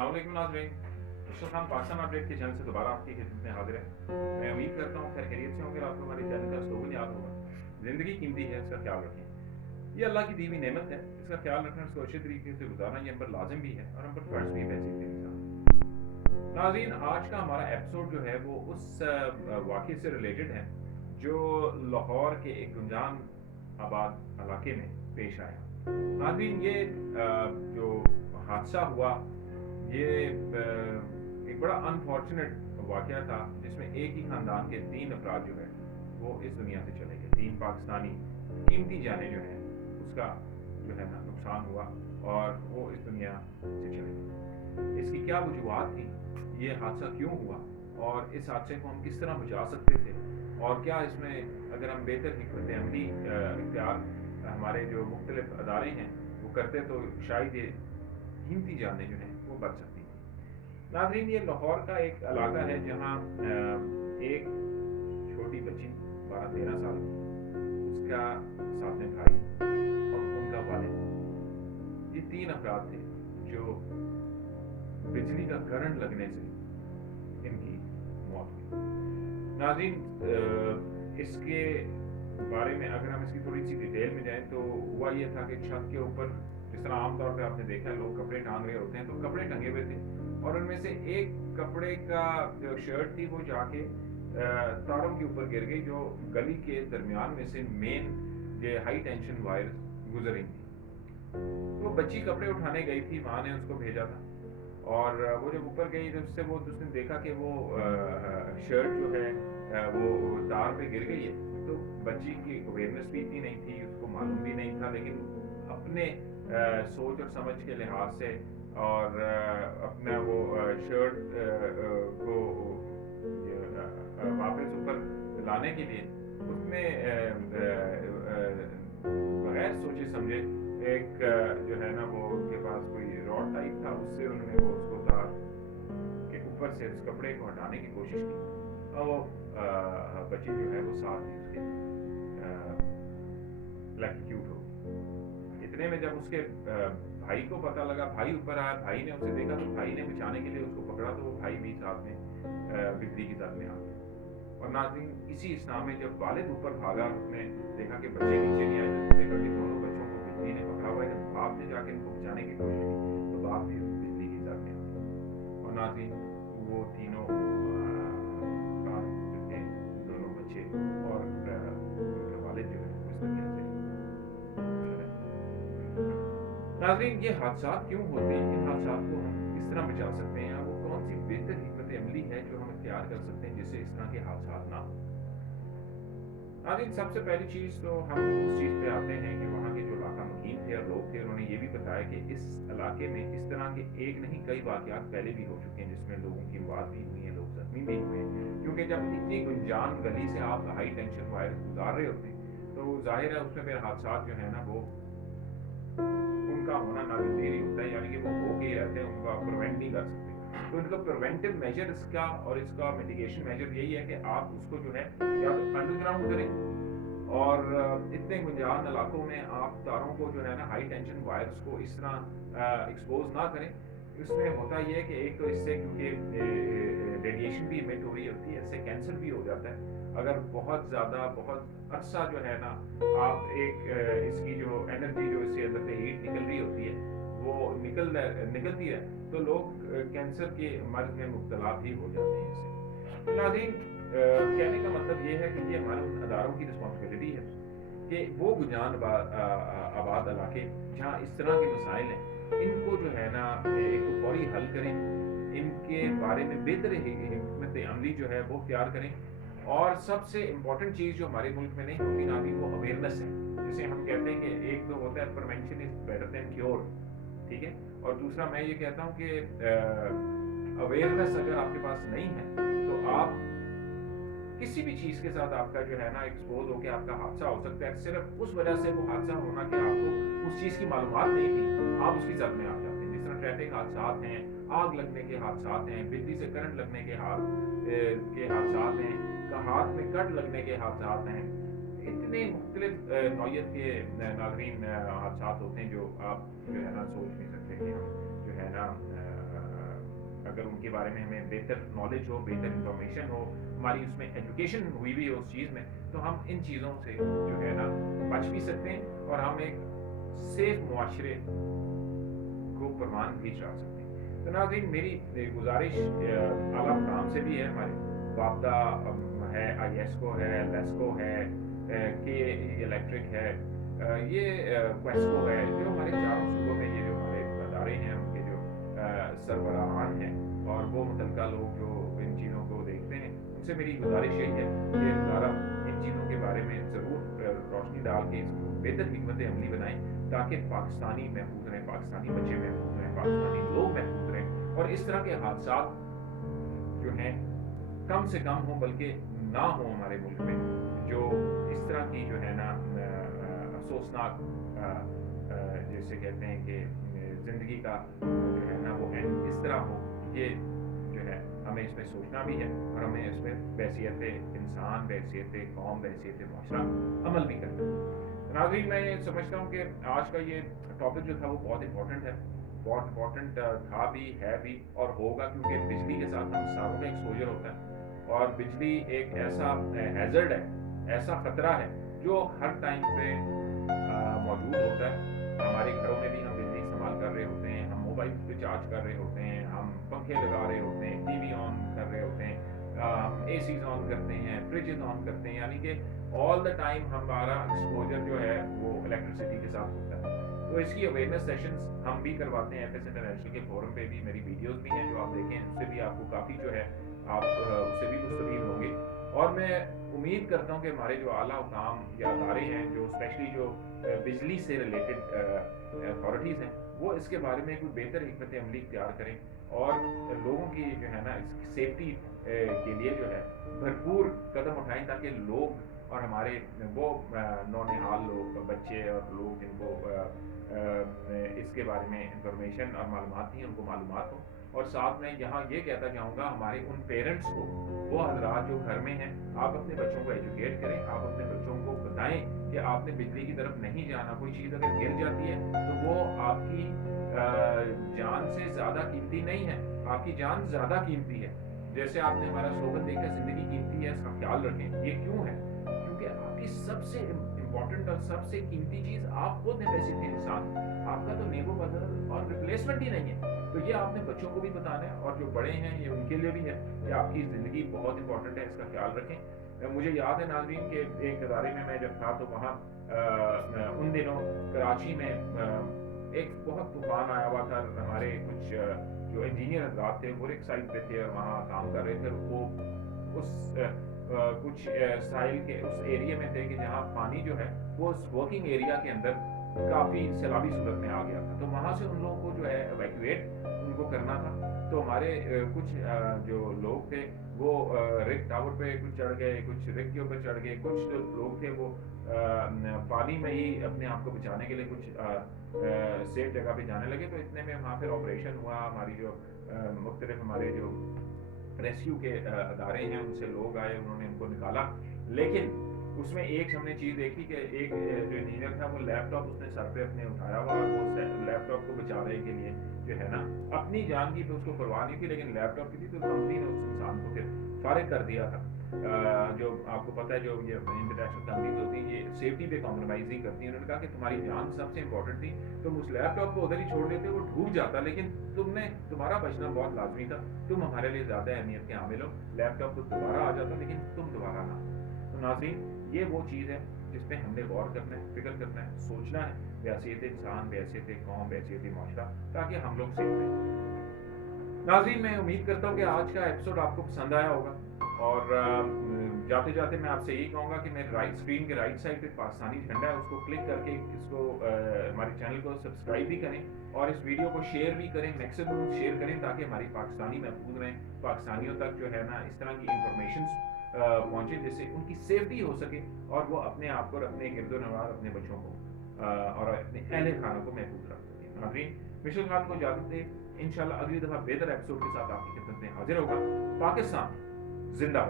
अस्सलाम वालेकुम नाज़रीन, अशरफ खान पाकिस्तान अपडेट के चैनल से दोबारा आपकी खिदमत में हाजिर है। मैं उम्मीद करता हूँ खैर खैरियत से होंगे। आपको हमारे चैनल का स्लोगन याद होगा, ज़िंदगी कीमती है, इसका ख्याल रखें। ये अल्लाह की दी हुई नेमत है, इसका ख्याल रखना, इसको अच्छे तरीके से गुजारना ये हम पर लाजिम भी है और हम पर फ़र्ज भी है पैसे के साथ। नाज़रीन, आज का हमारा एपिसोड जो है वो उस वाक़े से रिलेटेड है जो लाहौर के एक गुंजान आबाद इलाके में पेश आया। नाज़रीन, ये जो हादसा हुआ ये एक बड़ा अनफॉर्चुनेट वाक़या था जिसमें एक ही ख़ानदान के 3 अफराद जो है वो इस दुनिया से चले गए। 3 पाकिस्तानी कीमती जानें जो हैं उसका जो है ना नुकसान हुआ और वो इस दुनिया से चले गए। इसकी क्या वजूहात थी, ये हादसा क्यों हुआ और इस हादसे को हम किस तरह बचा सकते थे और क्या इसमें अगर हम बेहतर हिकमत अमली इख्तियार हमारे जो मुख्तलिफ अदारे हैं वो करते तो शायद ये कीमती जानें जो हैं वो बच सकती थी। नाज़रीन, ये लाहौर का एक इलाका है जहाँ एक छोटी बच्ची 12-13 साल की, उसका साथ में भाई और उनका वालिद, ये 3 अफराद थे जो बिजली का करंट लगने से इनकी मौत हुई। नाज़रीन, इसके बारे में अगर हम इसकी थोड़ी सी डिटेल में जाएं तो हुआ ये था कि छत के ऊपर जिस तरह आमतौर पे आपने देखा लोग कपड़े टांग रहे होते हैं, तो कपड़े टंगे हुए थे और उनमें से एक कपड़े का जो शर्ट थी वो जाके तारों के ऊपर गिर गई जो गली के दरमियान में से मेन ये हाई टेंशन वायर गुजर रही थी। तो बच्ची कपड़े उठाने गई थी, माँ ने उसको भेजा था और वो जब ऊपर गई तो उससे वो उसने देखा कि वो शर्ट जो है वो तार पे गिर गई है। तो बच्ची की अवेयरनेस भी इतनी नहीं थी, उसको मालूम भी नहीं था, लेकिन अपने सोच और समझ के लिहाज से और अपना वो शर्ट को वापस ऊपर लाने के लिए उसने बगैर सोचे समझे एक जो है ना वो उनके पास कोई रॉड टाइप था, उससे उन्होंने वो उसको तार के ऊपर से उस कपड़े को हटाने की कोशिश की और वो बच्ची जो है वो साथ ही उसके इलेक्ट्रोक्यूट हो गई। इतने में जब उसके भाई को पता लगा, भाई ऊपर आया, भाई ने उसे देखा तो भाई ने बचाने के लिए उसको पकड़ा तो वो भाई भी साथ में बिजली की तार में आ गया। और नाज़रीन, इसी स्नाह में जब वालिद ऊपर भागा, उसने देखा कि बच्चे नीचे नहीं आए, तो देखा कि दोनों बच्चों को बिजली ने पकड़ा हुआ है। जब बाप ने जाके इनको बचाने की कोशिश की तो बाप भी उस बिजली की तार में आ गया। और नाज़रीन, वो तीनों जो थे, दोनों बच्चे और उनके वालिद जो है वो इस दुनिया से चले गए। नाज़रीन, ये हादसा क्यों होते हैं, इन हादसा को हम किस तरह बचा सकते हैं, वो कौन सी बेहतर हिकमत अमली है जो हम इख्तियार कर सकते हैं जिससे इस तरह के हादसा ना हो। नाज़रीन, सबसे पहली चीज़ तो हम उस चीज़ पे आते हैं कि वहाँ के जो इलाका मकीन थे और लोग थे, उन्होंने ये भी बताया कि इस इलाके में इस तरह के एक नहीं कई वाक़यात पहले भी हो चुके हैं जिसमें लोगों की मौत भी हुई है, लोग जख्मी भी हुए हैं। क्योंकि जब इतनी गुंजान गली से आप हाई टेंशन वायर गुजार रहे होते हैं तो जाहिर है उसमें फिर हादसा जो है ना वो उनका होना नागज़ीर ही होता है, यानी कि वो हो के रहते हैं, उनका आप प्रिवेंट नहीं कर सकते। तो इनका प्रिवेंटिव मेजर इसका और इसका मिटिगेशन मेजर यही है कि आप उसको जो है या तो अंडरग्राउंड करें और इतने गुंजान इलाकों में आप तारों को जो है ना हाई टेंशन वायर्स को इस तरह एक्सपोज ना करें। इसमें होता यह है कि एक तो इससे क्योंकि रेडिएशन भी इमिट हो रही होती है, इससे कैंसर भी हो जाता है। अगर बहुत ज़्यादा बहुत अरसा जो है ना आप एक इसकी जो एनर्जी जो इससे अंदर से हीट निकल रही होती है वो निकलती है तो लोग कैंसर के मर्ज में मुब्तला भी हो जाते हैं इससे। तो नाज़रीन, कहने का मतलब ये है कि ये हमारे उन अदारों की रिस्पॉन्सिबिलिटी है कि वो गुजान आबाद इलाके जहाँ इस तरह के मसाइल हैं इनको जो है ना एक तो फौरी हल करें, इनके बारे में बेहतर हिकमत अमली जो है वो इख्तियार करें। और सबसे इम्पॉर्टेंट चीज़ जो हमारे मुल्क में नहीं होती ना अभी वो अवेयरनेस है। जिसे हम कहते हैं कि एक तो होता है prevention is better than cure, ठीक है, और दूसरा मैं ये कहता हूँ कि अवेयरनेस अगर आपके पास नहीं है तो आप किसी भी चीज़ के साथ आपका जो है ना एक्सपोज होकर आपका हादसा हो सकता है। सिर्फ उस वजह से वो हादसा होना कि आपको उस चीज़ की मालूमात नहीं थी, आप उसकी जद में आ जाते हैं। जिस तरह ट्रैफिक हादसा हैं, आग लगने के हादसा हैं, बिजली से करंट लगने के हादसा हैं, हाथ में कट लगने के हादसा हैं, इतने मुख्तलिफ नौयत के नाज़रीन हादसा होते हैं जो आप जो है ना सोच नहीं सकते कि हम जो है ना अगर उनके बारे में हमें बेहतर नॉलेज हो, बेहतर इन्फॉर्मेशन हो, हमारी उसमें एजुकेशन हुई भी हो उस चीज़ में, तो हम इन चीज़ों से जो है ना बच भी सकते हैं और हम एक सेफ मुआशरे को परवान भी चला सकते हैं। तो नाज़रीन, मेरी गुजारिश आला हुकाम से भी है, हमारे वापदा है, IESCO है, लेस्को है, के इलेक्ट्रिक है, ये क्वेस्को है, जो हमारे चारों सूबों में ये जो हमारे अदारे हैं, उनके जो सरबराहान हैं और वो मुतल्लिका लोग जो इन चीज़ों को देखते हैं, उनसे मेरी गुजारिश यही है कि दोबारा इन चीज़ों के बारे में ज़रूर रोशनी डाल के इसको बेहतर हिकमत अमली बनाएं, ताकि पाकिस्तानी महफूज रहें, पाकिस्तानी बच्चे महफूज रहें, पाकिस्तानी लोग महफूज रहें और इस तरह के हादसात जो हैं कम से कम हों, बल्कि ना हो हमारे मुल्क में, जो इस तरह की जो है ना अफसोसनाक जैसे कहते हैं कि ज़िंदगी का जो है ना वो एंड इस तरह हो, ये जो है हमें इसमें सोचना भी है और हमें इसमें बहैसियत इंसान, बहैसियत कौम, बहैसियत माशरा अमल भी करना है। नाज़रीन, मैं समझता हूँ कि आज का ये टॉपिक जो था वो बहुत इंपॉर्टेंट है, बहुत इंपॉर्टेंट था भी, है भी और होगा, क्योंकि बिजली के साथ हम सारों का एक्सपोजर होता है और बिजली एक ऐसा हैज़र्ड है, ऐसा ख़तरा है जो हर टाइम पे मौजूद होता है। हमारे घरों में भी हम बिजली इस्तेमाल कर रहे होते हैं, हम मोबाइल पे चार्ज कर रहे होते हैं, हम पंखे लगा रहे होते हैं, टीवी ऑन कर रहे होते हैं, हम एसीज ऑन करते हैं, फ्रिजेज ऑन करते हैं, यानी कि ऑल द टाइम हमारा एक्सपोजर जो है वो इलेक्ट्रिसिटी के साथ होता है। तो इसकी अवेयरनेस सेशंस हम भी करवाते हैं, FS इंटरनेशनल के फोरम पे भी मेरी वीडियोस भी हैं जो आप देखें, उससे भी आपको काफ़ी जो है आप उससे भी मुस्तफ़ीद होंगे। और मैं उम्मीद करता हूँ कि हमारे जो आला हुकाम या अदारे हैं, जो स्पेशली जो बिजली से रिलेटेड अथॉरिटीज़ हैं, वो इसके बारे में कोई बेहतर हिकमत अमली इख्तियार करें और लोगों की जो है ना सेफ्टी के लिए जो है भरपूर कदम उठाएं, ताकि लोग और हमारे वो नौनिहाल लोग, बच्चे और लोग जिनको इसके बारे में इंफॉर्मेशन और मालूमात नहीं, उनको मालूमात हो। और साथ में यहाँ ये कहता जाऊँगा हमारे उन पेरेंट्स को, वो हजरात जो घर में हैं, आप अपने बच्चों को एजुकेट करें, आप अपने बच्चों को बताएं कि आपने बिजली की तरफ नहीं जाना, कोई चीज़ अगर गिर जाती है तो वो आपकी जान से ज़्यादा कीमती नहीं है, आपकी जान ज़्यादा कीमती है। जैसे आपने हमारा स्लोगन देखा, ज़िंदगी कीमती है, इसका ख्याल रखें। ये क्यों है? क्योंकि आपकी सबसे इम्पोर्टेंट और सबसे कीमती चीज़ आप खुद हैं, बेसिक इंसान, आपका तो नेगो बदल और रिप्लेसमेंट ही नहीं है। तो ये आपने बच्चों को भी बताना है और जो बड़े हैं ये उनके लिए भी है कि आपकी ज़िंदगी बहुत इंपॉर्टेंट है, इसका ख्याल रखें। मुझे याद है नाज़रीन कि एक इदारे में मैं जब था तो वहाँ उन दिनों कराची में एक बहुत तूफान आया हुआ था। हमारे कुछ जो इंजीनियर हज़रात थे वो एक साइट पे थे और वहाँ काम कर रहे थे। वो उस कुछ साइल के उस एरिया में थे कि जहाँ पानी जो है वो उस वर्किंग एरिया के अंदर काफ़ी सैलाबी सूरत में आ गया था। तो वहाँ से उन लोगों को जो है एवैक्यूएट उनको करना था। तो हमारे कुछ जो लोग थे वो रिग टावर पे कुछ चढ़ गए, कुछ रिग के ऊपर चढ़ गए, कुछ जो लोग थे वो पानी में ही अपने आप को बचाने के लिए कुछ सेफ जगह पे जाने लगे। तो इतने में वहाँ फिर ऑपरेशन हुआ, हमारी जो मुख्तलिफ हमारे जो रेस्क्यू के अदारे हैं उनसे लोग आए, उन्होंने उनको निकाला। लेकिन उसमें एक हमने चीज़ देखी कि एक जो इंजीनियर था वो लैपटॉप उसने सर पे अपने उठाया हुआ और वो लैपटॉप को बचाने के लिए जो है ना अपनी जान की तो उसको परवाह नहीं थी, लेकिन लैपटॉप की थी। तो कंपनी ने उस इंसान को फिर फारिग कर दिया था। जो आपको पता है जो ये इंटरनेशनल कंपनीज होती हैं ये सेफ्टी पे कॉम्प्रोमाइज़ नहीं करती हैं। उन्होंने कहा कि तुम्हारी जान सबसे इंपॉर्टेंट थी, तुम उस लैपटॉप को उधर ही छोड़ देते, वो डूब जाता, लेकिन तुम्हारा बचना बहुत लाजमी था, तुम हमारे लिए ज़्यादा अहमियत के हामिल हो। लैपटॉप तो दोबारा आ जाता लेकिन तुम दोबारा ना। तो नाज़रीन, ये वो चीज़ है जिस पे हमने गौर करना है, फिक्र करना है, सोचना है, बहैसियत इंसान, बहैसियत कौम, बहैसियत माशरा, ताकि हम लोग सेफ रहें। नाज़रीन, मैं उम्मीद करता हूँ कि आज का एपिसोड आपको पसंद आया होगा और जाते जाते मैं आपसे यही कहूँगा कि मेरे राइट स्क्रीन के राइट साइड पे पाकिस्तानी झंडा है, उसको क्लिक करके इसको हमारे चैनल को सब्सक्राइब भी करें और इस वीडियो को शेयर भी करें, मैक्सिमम शेयर करें, ताकि हमारी पाकिस्तानी महफूज रहें, पाकिस्तानियों तक जो है ना इस तरह की इंफॉर्मेशन पहुँचे जिससे उनकी सेफ्टी हो सके और वो अपने आप को और अपने गिरदोनवार, अपने बच्चों को और अपने अहले खाना को महफूज रख सकें। नाज़रीन, मिशेल खान को इजाज़त दें, इंशाल्लाह अगली दफ़ा बेहतर एपिसोड के साथ आपकी खिदमत में हाजिर होगा। पाकिस्तान जिंदाबाद।